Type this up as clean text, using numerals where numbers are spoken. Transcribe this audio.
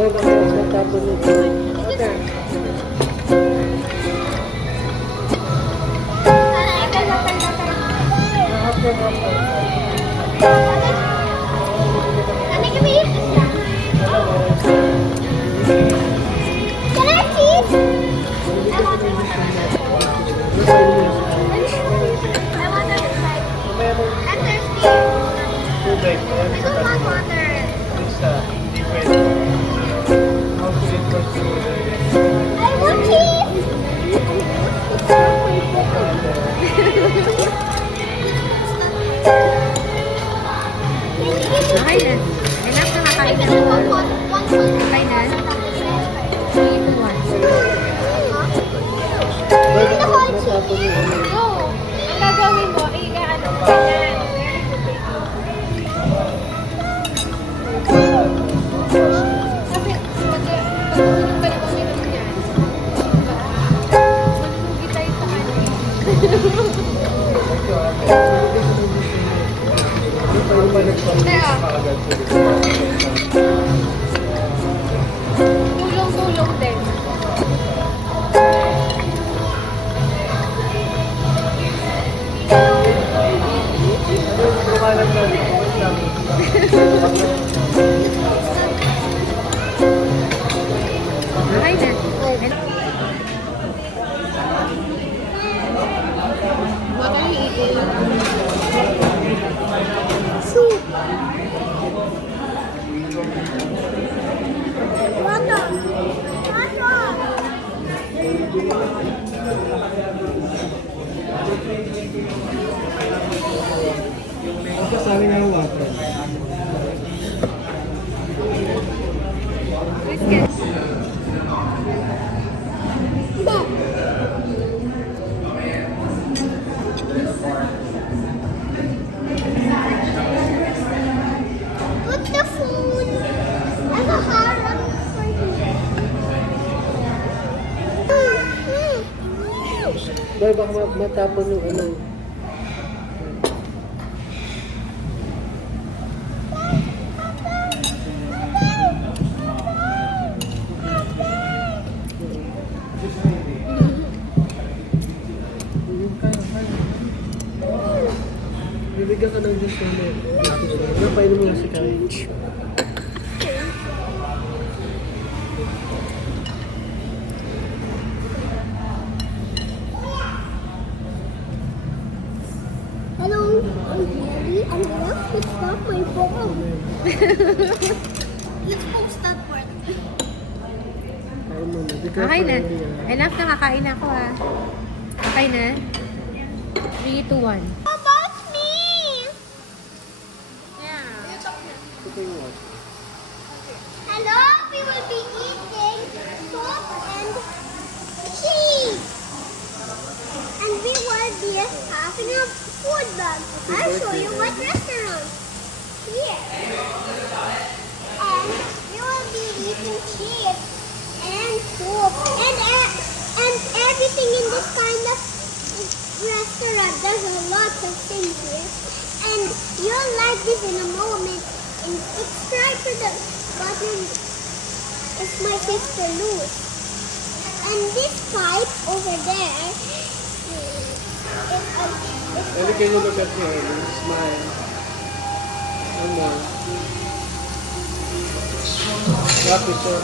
Dahil ako sa tapon nito. Okay. Okay na. Enough na kakain na. Okay na. 3, 2, 1. Matapon nito. No. Ang gagawin mo, i-ano mo ganyan. Kasi, pag-ulit pa lang uminom niya. Malugi tayo sa kanya. Tulong-tulong din. Okay na. What are you eating? Soup. Kasali nga ng water. Biscuits. Put the food as a harang for you. Dahil baka matapon yung ano. Bibigyan ka ng Diyos namin. Napainom mo nga si Kai. Hello, I'm Daddy. I'm gonna stop my phone. Let's post that part. Kain mo na. Okay na. Enough na kakain ako ha. Okay na. 3, 2, 1. About me. Yeah. Hello, we will be eating soup and cheese. And we will be having a food bag. I'll show you what restaurant. Here. And we will be eating cheese and soup and everything in this kind of restaurant. There's a lot of things here. And you'll like this in a moment. And subscribe to the button. It's my sister Luz. And this pipe over there And can you look at me and smile? One more. Happy, sir.